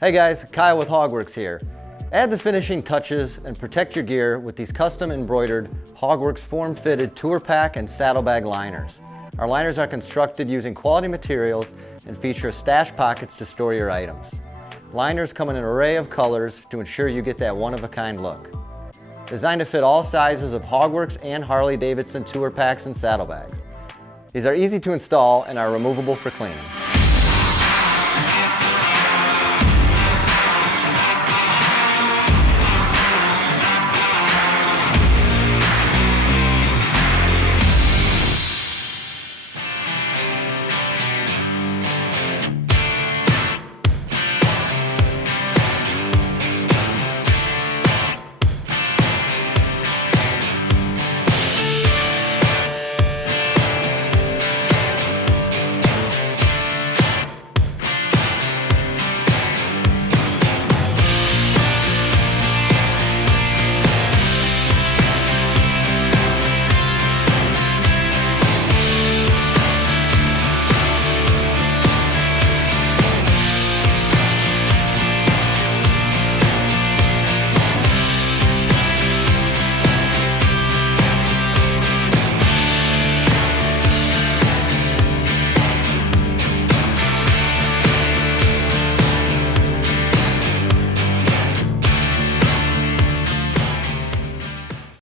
Hey guys, Kyle with HOGWORKZ here. Add the finishing touches and protect your gear with these custom embroidered HOGWORKZ form-fitted tour pack and saddlebag liners. Our liners are constructed using quality materials and feature stash pockets to store your items. Liners come in an array of colors to ensure you get that one-of-a-kind look. Designed to fit all sizes of HOGWORKZ and Harley-Davidson tour packs and saddlebags. These are easy to install and are removable for cleaning.